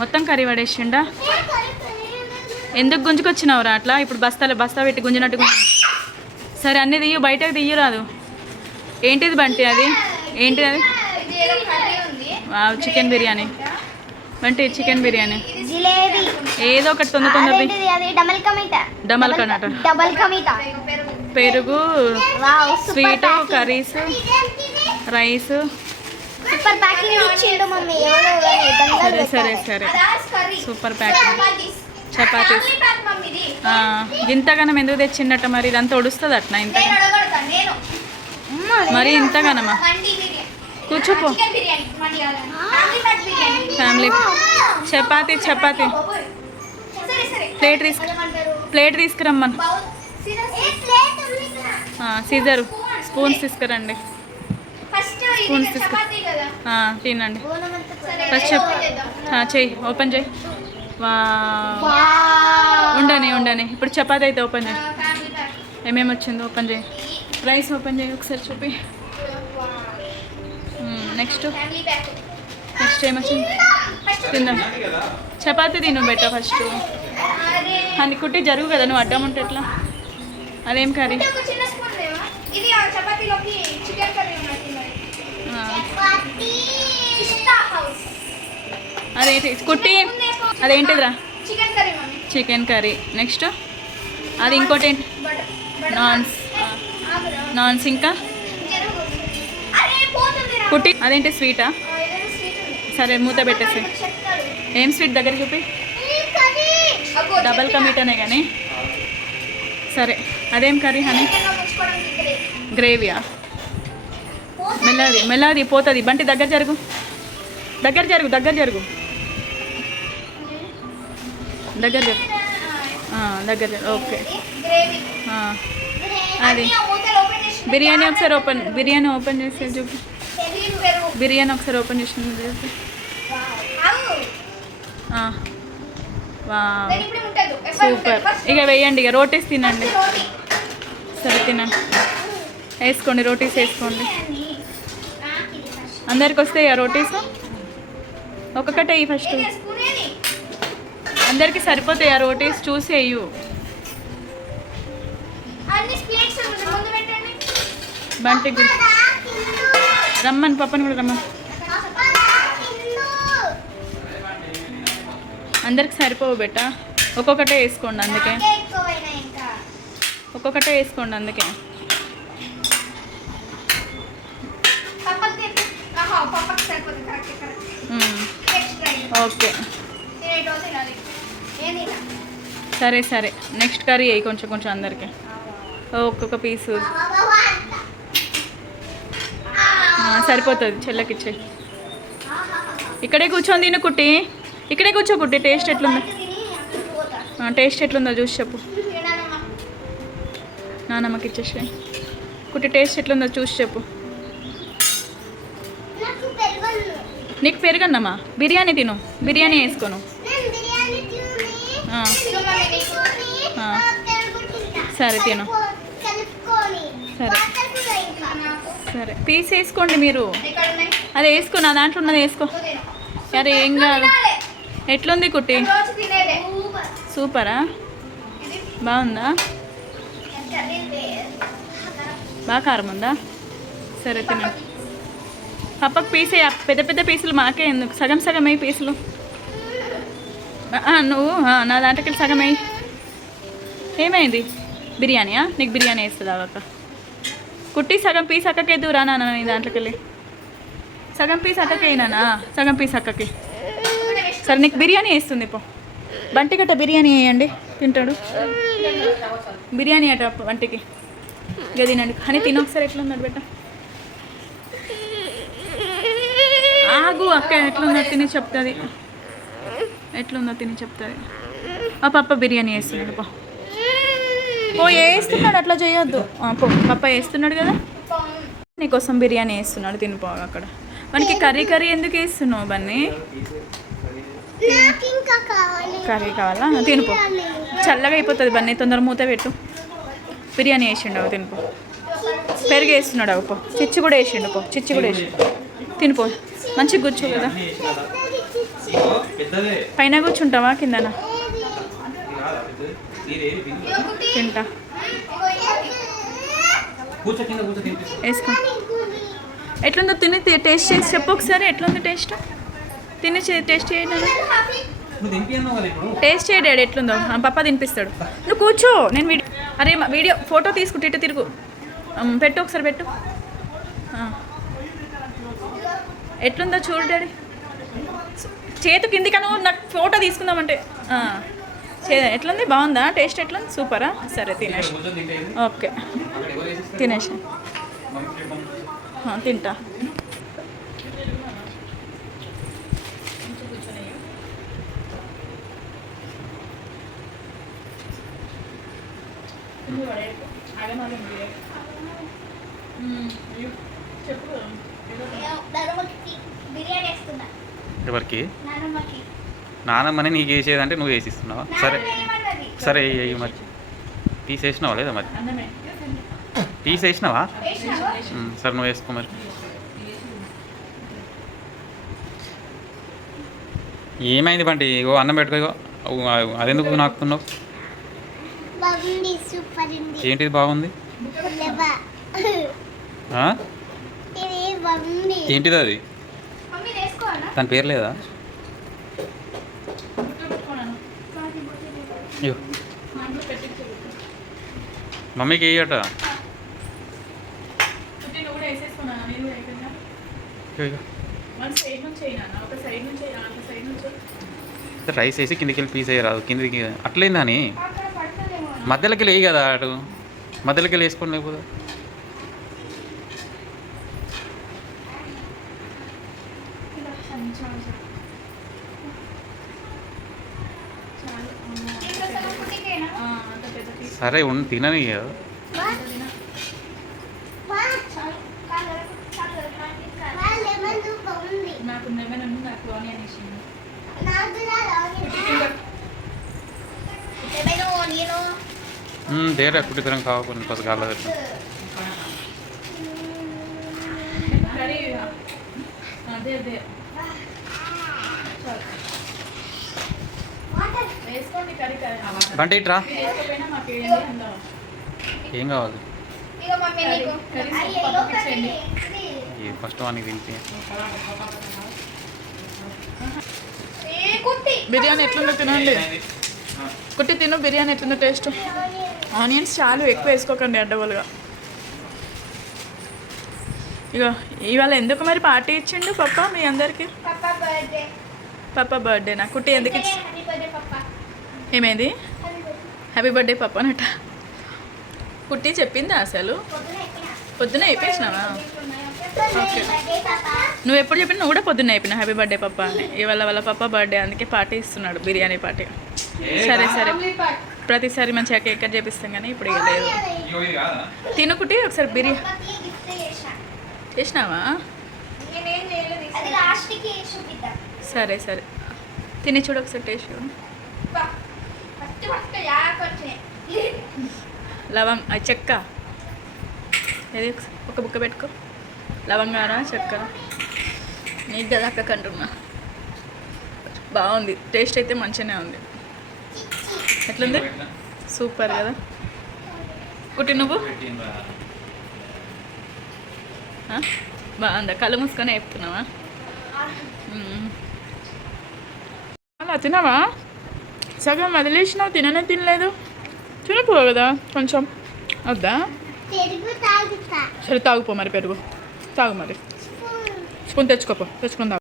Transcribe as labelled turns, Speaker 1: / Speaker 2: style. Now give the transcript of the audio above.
Speaker 1: మొత్తం కర్రీ పడేసిండా? ఎందుకు గుంజుకొచ్చినావురా అట్లా? ఇప్పుడు బస్తాలు బస్తా పెట్టి గుంజినట్టు గుంజు. సరే అన్నీ తీయు బయటకు తీయరాదు ఏంటిది బంటి అది? ఏంటిది అది? చికెన్ బిర్యానీ. బంటి చికెన్ బిర్యానీ. ఏదో ఒకటి తొందర తొందరది
Speaker 2: డబల్ కమీటా.
Speaker 3: పెరుగు
Speaker 1: sweet curries rice.
Speaker 2: Super packing ఇచ్చిండు మమ్మీ.
Speaker 1: సరే సరే. సరే. సూపర్ ప్యాకింగ్
Speaker 3: చపాతీస్
Speaker 1: ఇంతగానం ఎందుకు తెచ్చిండట మరి? ఇదంతా ఒడుస్తుంది అట్నా ఇంత మరి ఇంతగానమా?
Speaker 3: మండి బిర్యానీ.
Speaker 1: కూర్చోపో
Speaker 3: చికెన్ బిర్యానీ మండి కాదు family pack biryani.
Speaker 1: Family chapati chapati.
Speaker 3: బాబోయ్. సరే సరే.
Speaker 1: ప్లేట్ తీసుకు ప్లేట్ తీసుకురమ్మను సీజర్ స్పూన్స్ తీసుకురండి.
Speaker 3: ఇది
Speaker 1: తీసుకో. తినండి. ఫస్ట్ చెప్ చెయ్యి ఓపెన్ చేయి. ఉండని ఉండని. ఇప్పుడు చపాతి అయితే ఓపెన్ చేయి ఏమేమి వచ్చిందో ఓపెన్ చేయి రైస్ ఓపెన్ చేయి ఒకసారి చూపి. నెక్స్ట్. నెక్స్ట్ ఏమొచ్చింది తిందాం. చపాతి తిను బెట్ట ఫస్ట్. అని కుట్టి జరుగు కదా నువ్వు అడ్డం ఉంటే ఎట్లా? అదేం కర్రీ
Speaker 3: అంటే ఒక చిన్న స్పూన్ దేవా ఇది ఆ చపాతీలోకి చికెన్ కర్రీ ఉన్నది మరి
Speaker 1: ఆ,
Speaker 3: పిస్తా హౌస్
Speaker 1: అదేంటి కుట్టి. అదేంటిదిరా
Speaker 3: chicken curry mummy
Speaker 1: chicken curry next అది ఇంకోటి ఏంటి? నాన్స్. నాన్స్ ఇంకా? కుట్టి. అదేంటి స్వీటా సరే మూత పెట్టేసి. ఏం స్వీట్ దగ్గర చూపి? డబల్. కమిటనే కానీ సరే. అదేం కర్రీ హనీ. గ్రేవీయా మెల్లది మెల్లది పోతుంది. బంటి దగ్గర జరుగు. దగ్గర జరుగు దగ్గర జరుగు. దగ్గర జరుగు. దగ్గర జరుగు. ఓకే. అది. బిర్యానీ ఒకసారి ఓపెన్ బిర్యానీ ఓపెన్ చేసి చూపి. బిర్యానీ ఒకసారి ఓపెన్ చేసి చూపి. వావ్. సూపర్. ఇక వేయండి ఇక రోటీస్ తినండి. సరే తినండి. వేసుకోండి రోటీస్ వేసుకోండి. అందరికి వస్తాయి రోటీస్? ఒక్కొక్కటే ఫస్ట్? అందరికి సరిపోతాయి ఆ రోటీస్ చూసి వేయు
Speaker 3: అన్ని ప్లేట్స్ ముందు పెట్టండి.
Speaker 1: బంటి గుడి. రమ్మని పప్పని కూడా రమ్మని. అందరికి సరిపోవు బెట్ట ఒక్కొక్కటే వేసుకోండి అందుకే. ఒక్కొక్కటే వేసుకోండి అందుకే. ఓకే. సరే సరే. నెక్స్ట్ కర్రీ వేయి కొంచెం కొంచెం అందరికి. ఒక్కొక్క పీసు. సరిపోతుంది. చెల్లకి ఇచ్చేయి. ఇక్కడే కూర్చొని తిను కుట్టి. ఇక్కడే కూర్చో కుట్టి. టేస్ట్ ఎట్లుందో? టేస్ట్ ఎట్లుందో చూసి చెప్పు. నానమ్మకి ఇచ్చేసి కుట్టి టేస్ట్ ఎట్లుందో చూసి చెప్పు
Speaker 2: నాకు పెరగను
Speaker 1: నీకు పెరుగన్నమ్మా బిర్యానీ తిను. బిర్యానీ వేసుకోను. సరే తిను. సరే. సరే. పీస్ వేసుకోండి మీరు. అది వేసుకో నా దాంట్లో ఉన్నది వేసుకో. అరే ఏం కాదు. ఎట్లుంది కుట్టి? సూపరా? బాగుందా? బాగా కారం ఉందా? సరే తినండి పప్పకు పీసే పెద్ద పెద్ద పీసులు మాకే ఎందుకు? సగం సగం అయ్యి పీసులు. నువ్వు నా దాంట్లోకి సగమే సగం అయ్యి. ఏమైంది? బిర్యానీయా? నీకు బిర్యానీ వేస్తుందా అక్క కుట్టి సగం పీస్ అక్కకే దూరా నాన్న నీ దాంట్లోకి వెళ్ళి సగం పీస్ అక్కకే నానా సగం పీస్ అక్కకి. సరే నీకు బిర్యానీ వేస్తుంది పో. బంటి గట్ట బిర్యానీ వేయండి. తింటాడు. బిర్యానీ అట వంటికి ఇక తినండి. కానీ తినొకసారి ఎట్లా ఉన్నాడు బెట్ట? ఆగు అక్క ఎట్లుందో తిని చెప్తుంది. ఎట్లుందో తిని చెప్తుంది. ఆ పప్ప బిర్యానీ వేస్తున్నాడు పో. ఓ వేస్తున్నాడు అట్లా చేయొద్దు. పో పప్ప వేస్తున్నాడు కదా. నీకోసం బిర్యానీ వేస్తున్నాడు తినిపో అక్కడ. మనకి కర్రీ కర్రీ ఎందుకు వేస్తున్నావు బన్నీ? కర్రీ కావాలా? తినిపో చల్లగా అయిపోతుంది బన్నీ. తొందర మూత పెట్టు. బిర్యానీ వేసిండు అవి తినిపో పెరుగు వేస్తున్నాడు అవి పో. చిచ్చి కూడా వేసిండు పో. చిచ్చి కూడా వేసిండు. తినిపో మంచిగా కూర్చో కదా. పైన కూర్చుంటావా కిందన? తింటా. వేసుకో. ఎట్లుందో తిని తి- టేస్ట్ చేసి చెప్పు ఒకసారి ఎట్లుంది టేస్ట్? తిని టేస్ట్ చేయండి టేస్ట్ చేయడాడు ఎట్లుందో. పప్ప తినిపిస్తాడు. నువ్వు కూర్చో నేను వీడియో అరే వీడియో ఫోటో తీసుకుంటే తిరుగు. పెట్టు ఒకసారి పెట్టు ఆ. ఎట్లుందో చూడు డాడీ. చేతు కిందికను నాకు ఫోటో తీసుకుందామంటే. ఎట్లుంది? బాగుందా? టేస్ట్ ఎట్లుంది? సూపరా? సరే తినేసి? ఓకే? తినేసి. తింటా. చెప్పు.
Speaker 4: ఎవరికి? నానమ్మని నీకు వేసేదంటే నువ్వు వేసిస్తున్నావా? సరే. సరే మరి. తీసేసినావా లేదా మరి?
Speaker 1: అన్నమే.
Speaker 4: తీసేసినావా? సరే నువ్వు వేసుకో మరి. ఏమైంది బంటి? ఇగో అన్నం పెట్టుకో ఇగో. అదెందుకు నాకుతున్నావు?
Speaker 2: బాగుంది సూపర్ ఉంది.
Speaker 4: ఏంటిది బాగుంది? ఏంటిది అది? దాని పేరు లేదా? మమ్మీకి వేయట రైస్ వేసి కిందికి వెళ్ళి పీస్ వేయరాదు. కిందికి అట్లేందా అని
Speaker 3: అక్కడ పడుతుందేమో
Speaker 4: మధ్యలోకి వెళ్ళి వేయి కదా అటు. మధ్యలోకి వెళ్ళి వేసుకోండి లేకపోతే
Speaker 3: ఇంకా సగం పుట్టికేనా
Speaker 1: అంత పెద్ద పీస్
Speaker 4: సరే ఉండి తినని
Speaker 1: నాకు లెమన్ ఉంది నాకు ఆనియన్ వేసింది
Speaker 4: దేరా కుట్టితరం
Speaker 1: అదే అదే చాలు.
Speaker 2: వాటర్
Speaker 1: వేసుకోండి కర్రీ కర్రీ
Speaker 4: బంటి ఇట్రా. ఏం కావాలి? ఫస్ట్ వానికి
Speaker 3: ఏ కుట్టి
Speaker 1: బిర్యానీ ఎట్లుందో తినండి. కుట్టి తిను బిర్యానీ ఎట్లుందో టేస్ట్ ఆనియన్స్ చాలు ఎక్కువ వేసుకోకండి అడ్డగోలుగా. ఇక ఇవాళ ఎందుకు మరి పార్టీ ఇచ్చిండు పప్ప మీ అందరికి?
Speaker 3: పప్పా బర్త్డే
Speaker 1: కుట్టి ఎందుకు ఇచ్చి ఏమైంది? హ్యాపీ బర్త్డే పప్ప అనట కుట్టి చెప్పిందా అసలు? పొద్దున అయిపోయినావా ఓకే నువ్వు ఎప్పుడు చెప్పినా నువ్వు కూడా పొద్దున్న అయిపోయినా హ్యాపీ బర్త్డే పప్ప అని. ఇవాళ వాళ్ళ పప్ప బర్త్డే అందుకే పార్టీ ఇస్తున్నాడు బిర్యానీ పార్టీ. సరే సరే. ప్రతిసారి మంచిగా కేక్ కట్ చేపిస్తాం కానీ ఇప్పుడు ఇక లేదు. తినుకుటి ఒకసారి బిర్యానీ చేసినావా?
Speaker 3: నేనేం చేయలేదు
Speaker 2: అది లాస్ట్కి చూపిద్దాం.
Speaker 1: సరే సరే. తిని చూడు ఒకసారి టేస్ట్ చూడు
Speaker 3: ఫస్ట్ ఫస్ట్ యాక్ వచ్చినాయి
Speaker 1: లవంగ్ చెక్క. ఏది? ఒక బుక్క పెట్టుకో. లవంగారా చెక్కరా నీకు కదా అక్క కంటున్నా బాగుంది. టేస్ట్ అయితే మంచిగానే ఉంది. ఎట్లుంది? సూపర్ కదా. కుట్టి నువ్వు? బాగుందా? కళ్ళు మూసుకొని చెప్తున్నావా. అలా తినవా? సగం వదిలేసినావు తిననే తినలేదు. తినపో కదా కొంచెం. వద్దా? సరే తాగుపో మరి పెరుగు. తాగు మరి.
Speaker 2: స్పూన్.
Speaker 1: స్పూన్ తెచ్చుకోపో తెచ్చుకుందా.